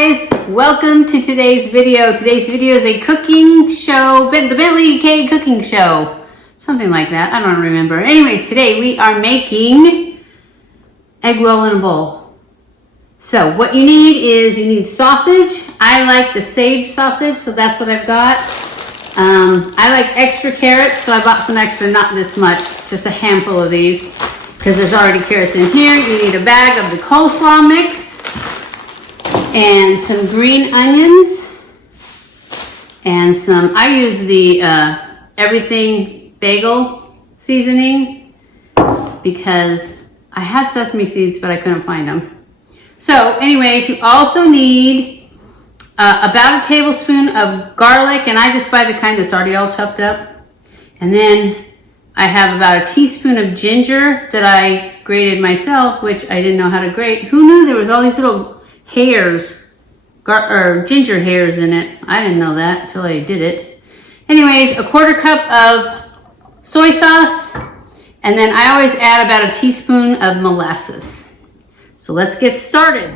guys, welcome to today's video. Today's video is a cooking show, the BentlyK cooking show. Something like that, I don't remember. Anyways, today we are making egg roll in a bowl. So what you need sausage. I like the sage sausage, so that's what I've got. I like extra carrots, so I bought some extra, not this much, just a handful of these, because there's already carrots in here. You need a bag of the coleslaw mix, and some green onions, and some, I use the everything bagel seasoning, because I have sesame seeds, but I couldn't find them. So anyways, you also need about a tablespoon of garlic, and I just buy the kind that's already all chopped up. And then I have about a teaspoon of ginger that I grated myself, which I didn't know how to grate. Who knew there was all these little hairs, or ginger hairs in it? I didn't know that until I did it. Anyways, a quarter cup of soy sauce, and then I always add about a teaspoon of molasses. So let's get started.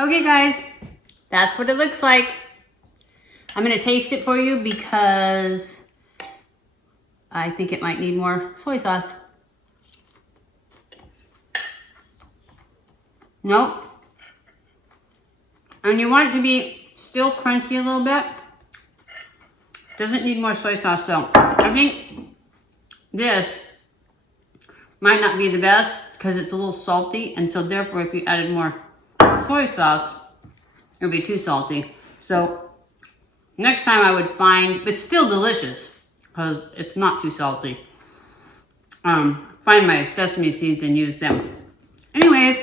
Okay guys, that's what it looks like. I'm gonna taste it for you because I think it might need more soy sauce. Nope. And you want it to be still crunchy a little bit. Doesn't need more soy sauce, so I think this might not be the best because it's a little salty, and so therefore if you added more soy sauce, it would be too salty. So next time I would find, it's still delicious because it's not too salty. Find my sesame seeds and use them. Anyways,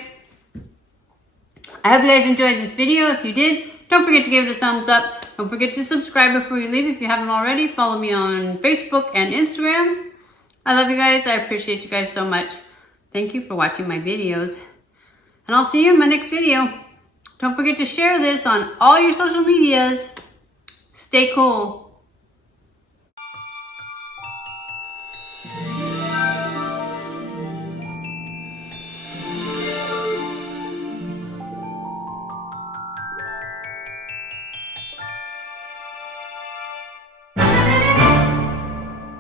I hope you guys enjoyed this video. If you did, don't forget to give it a thumbs up. Don't forget to subscribe before you leave if you haven't already. Follow me on Facebook and Instagram. I love you guys. I appreciate you guys so much. Thank you for watching my videos. And I'll see you in my next video. Don't forget to share this on all your social medias. Stay cool.